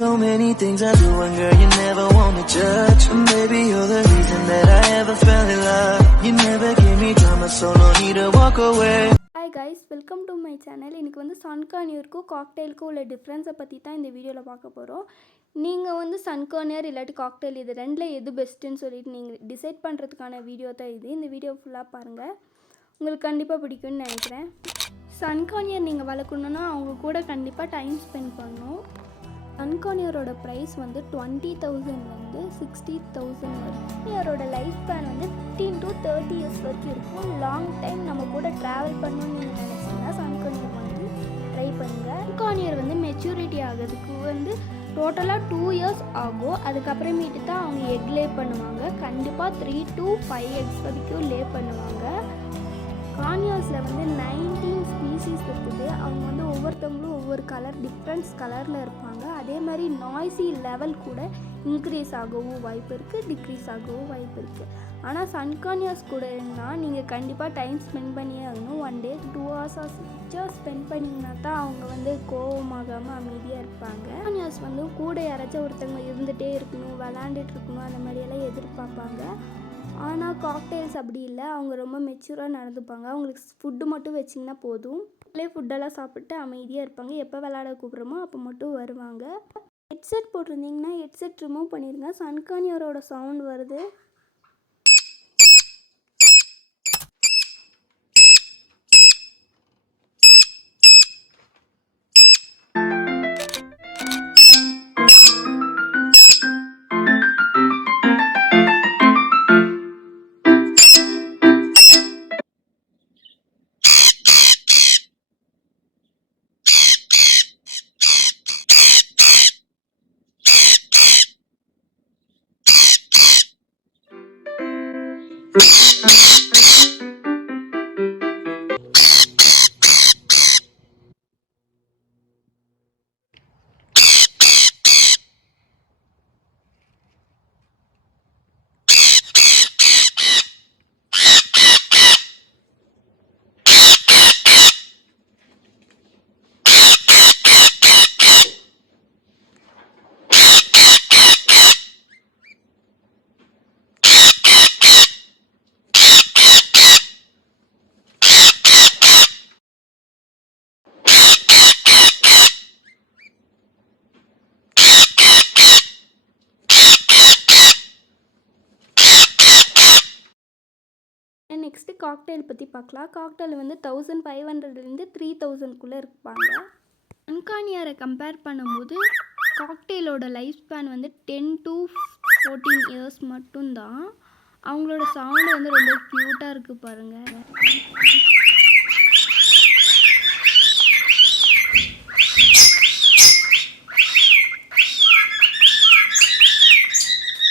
So many things I do and girl you never want to judge. Maybe you're the reason that I ever fell in love. You never give me drama so no need to walk away. Hi guys, welcome to my channel. இன்னைக்கு வந்து சன்கார்னியருக்கும் காக்டெயிலுக்கும் உள்ள டிஃப்ரென்ஸை பற்றி தான் இந்த வீடியோவில் பார்க்க போகிறோம். நீங்கள் வந்து சன்கார்னியர் இல்லாட்டி காக்டெயில் இது ரெண்டில் எது பெஸ்ட்டுன்னு சொல்லிட்டு நீங்கள் டிசைட் பண்ணுறதுக்கான வீடியோ தான் இது. இந்த வீடியோ ஃபுல்லாக பாருங்கள், உங்களுக்கு கண்டிப்பாக பிடிக்கும்னு நினைக்கிறேன். சன்கார்னியர் நீங்கள் வளர்க்கணுன்னா அவங்க கூட கண்டிப்பாக டைம் ஸ்பெண்ட் பண்ணணும். சன்கார்னியரோட ப்ரைஸ் வந்து 20,000 60,000 வரைக்கும். இயரோட லைஃப் ஸ்பேன் வந்து 15 to 30 இயர்ஸ் வரைக்கும் இருக்கும். லாங் டைம் நம்ம கூட ட்ராவல் பண்ணணும்னு நீங்கள் நினச்சிங்கன்னா சன்கார்னியர் வந்து ட்ரை பண்ணுங்கள். சன்கார்னியர் வந்து மெச்சூரிட்டி ஆகிறதுக்கு வந்து டோட்டலாக 2 இயர்ஸ் ஆகும். அதுக்கப்புறமேட்டு தான் அவங்க எக் லே பண்ணுவாங்க. கண்டிப்பாக 3 to 5 eggs வரைக்கும் லே பண்ணுவாங்க. கார்னியர்ஸில் வந்து 19 ஸ்பீசிஸ் இருக்குது. அவங்க வந்து ஒவ்வொருத்தவங்களும் ஒவ்வொரு கலர் டிஃப்ரெண்ட்ஸ் கலரில் இருப்பாங்க. அதே மாதிரி நாய்ஸி லெவல் கூட இன்க்ரீஸ் ஆகவும் வாய்ப்பு இருக்குது, டிக்ரீஸ் ஆகவும் வாய்ப்பு இருக்குது. ஆனால் சன்கார்னியர்ஸ் கூட இருந்தால் நீங்கள் கண்டிப்பாக டைம் ஸ்பெண்ட் பண்ணியே ஆகணும். 1 day 2 hours ஸ்பெண்ட் பண்ணிங்கன்னா தான் அவங்க வந்து கோவமாகாமல் அமைதியாக இருப்பாங்க. கார்னியர்ஸ் வந்து கூட யாராச்சும் ஒருத்தவங்க இருந்துகிட்டே இருக்கணும், விளாண்டுட்டு இருக்கணும், அந்த மாதிரியெல்லாம் எதிர்பார்ப்பாங்க. ஆனால் காக்டெயில்ஸ் அப்படி இல்லை, அவங்க ரொம்ப மெச்சூராக நடந்துப்பாங்க. அவங்களுக்கு ஃபுட்டு மட்டும் வச்சிங்கன்னா போதும், ஃபுட்டெல்லாம் சாப்பிட்டு அமைதியாக இருப்பாங்க. எப்போ விளாட கூப்பிட்றோமோ அப்போ மட்டும் வருவாங்க. ஹெட்செட் போட்டிருந்தீங்கன்னா ஹெட்செட் ரிமூவ் பண்ணிடுங்க. சன்கார்னியரோட சவுண்ட் வருது. நெக்ஸ்ட்டு காக்டெயில் பற்றி பார்க்கலாம். காக்டெயில் வந்து 1500 3000 இருப்பாங்க. சன்கார்னியரை கம்பேர் பண்ணும்போது காக்டெயிலோட லைஃப் ஸ்பேன் வந்து 10 to 14 இயர்ஸ் மட்டும்தான். அவங்களோட சவுண்டு வந்து ரொம்ப க்யூட்டாக இருக்குது பாருங்கள்.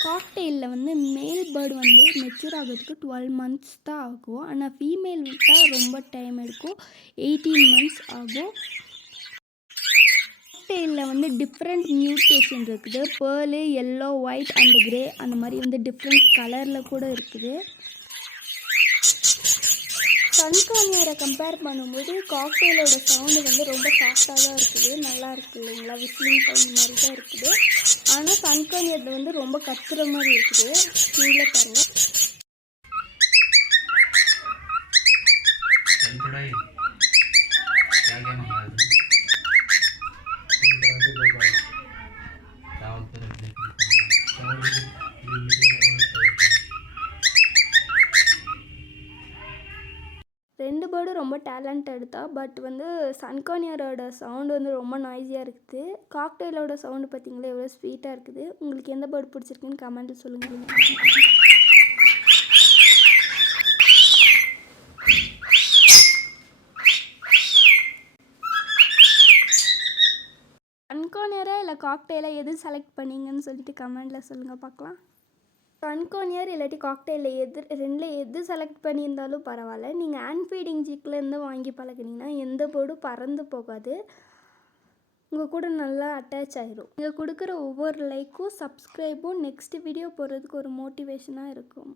காக்டெயிலில் வந்து மேல் பேர்டு வந்து மெச்சூர் ஆகிறதுக்கு 12 months தான் ஆகும். ஆனால் ஃபீமேல் விட்டால் ரொம்ப டைம் எடுக்கும், 18 months ஆகும். காக்டெயிலில் வந்து டிஃப்ரெண்ட் மியூட்டேஷன் இருக்குது. Pearl, yellow, white and grey அந்த மாதிரி வந்து டிஃப்ரெண்ட் கலரில் கூட இருக்குது. சன்கார்னியரை கம்பேர் பண்ணும்போது காக்டெயிலோட சவுண்டு வந்து ரொம்ப சாஃப்டாக தான் இருக்குது, நல்லா இருக்குது இல்லைங்களா, விஸ்லிங் சவுண்ட் மாதிரி தான் இருக்குது. ஆனால் சன்கார்னியர் வந்து ரொம்ப கத்துற மாதிரி இருக்குது. நீங்களே பாருங்கள். ரெண்டு பேர்டும் ரொம்ப டேலண்டட் தான். பட் வந்து சன்கார்னியரோட சவுண்டு வந்து ரொம்ப நாய்ஸியாக இருக்குது. காக்டெயிலோட சவுண்டு பார்த்தீங்களா எவ்வளோ ஸ்வீட்டாக இருக்குது. உங்களுக்கு எந்த பேர்டு பிடிச்சிருக்குன்னு கமெண்ட்டில் சொல்லுங்கள். சன்கார்னியரா இல்லை காக்டெயிலை எது செலக்ட் பண்ணிங்கன்னு சொல்லிட்டு கமெண்ட்டில் சொல்லுங்கள் பார்க்கலாம். சன்கார்னியர் இல்லாட்டி காக்டெயில் ரெண்டில் எது செலக்ட் பண்ணியிருந்தாலும் பரவாயில்ல. நீங்கள் ஹேண்ட் ஃபீடிங் ஜிக்லேருந்து வாங்கி பழகினீங்கன்னா எந்த பேர்டும் பறந்து போகாது, உங்கள் கூட நல்லா அட்டாச் ஆகிடும். நீங்கள் கொடுக்குற ஒவ்வொரு லைக்கும் சப்ஸ்கிரைபும் நெக்ஸ்ட் வீடியோ போடுறதுக்கு ஒரு மோட்டிவேஷனாக இருக்கும்.